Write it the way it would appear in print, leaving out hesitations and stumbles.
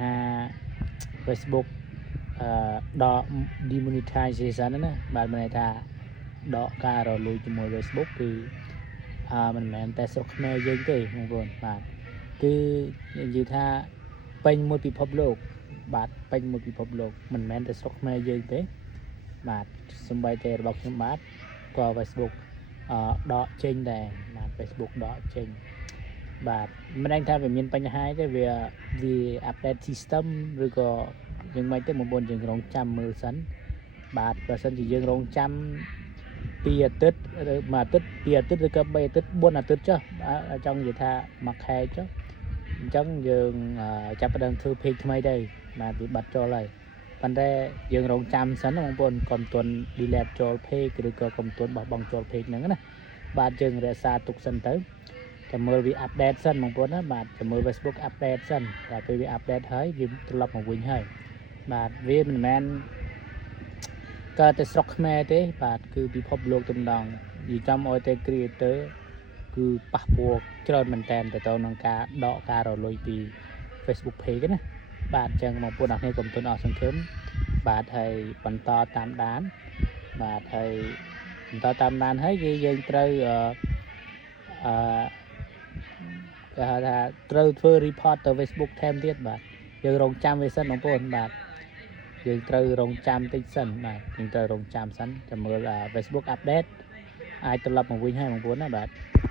ha Facebook ដក demonetization ណាបាទមានន័យថាដកការរលួយជាមួយ Facebook គឺមិនមែនតែស្រុកខ្មែរយើងទេបងប្អូនបាទគឺនិយាយថាពេញមួយពិភពលោកបាទពេញមួយពិភពលោកមិនមែនតែស្រុកខ្មែរយើងទេបាទសម្បីតែរបស់ខ្ញុំបាទក៏ Facebook ដកចេញដែរបាទ Facebook ដកចេញបាទមិនដឹងថាវាមានបញ្ហាទេវា update system ឬក៏យើងមិនទេបងប្អូនយើងរងចាំមើលសិនបាទបើសិនជាយើងរងចាំ2អាទិត្យឬ1អាទិត្យ2អាទិត្យឬក៏3អាទិត្យ4អាទិត្យចុះចង់និយាយថាមួយខែចុះអញ្ចឹងយើងចាប់ផ្ដើមធ្វើ page ថ្មីទៅបាទវាបាត់ចូលហើយប៉ុន្តែយើងរងចាំសិនបងប្អូនកុំទាន់ delete ចូល page ឬក៏កុំទាន់បោះបង់ចូល page ហ្នឹងណាបាទយើងរក្សាទុកសិនទៅចាំមើលវា update សិនបងប្អូនណាបាទចាំមើល Facebook update សិនតែពេលវា update ហើយវាត្រឡប់មកវិញហើយបាទវាមិនមែនកើតតែស្រុកខ្មែរទេបាទគឺពិភពលោកទាំងដងនិយាយចំឲ្យតែ creator គឺប៉ះពាល់ច្រើនមែនតើទៅនឹងការដកការរលួយពី Facebook page ណាបាទអញ្ចឹងបងប្អូនអរគុណកុំទុនអស់សង្ឃឹមបាទហើយបន្តតាមដានបាទហើយបន្តតាមដានហើយយើងត្រូវគេហៅថាត្រូវធ្វើ report ទៅ Facebook ថែមទៀតបាទយើងរងចាំវាសិនបងប្អូនបាទយើងត្រូវរងចាំតិចសិនបាទយើងត្រូវរងចាំសិនចាំមើល Facebook update អាចត្រឡប់មកវិញហើយបងប្អូនណាបាទ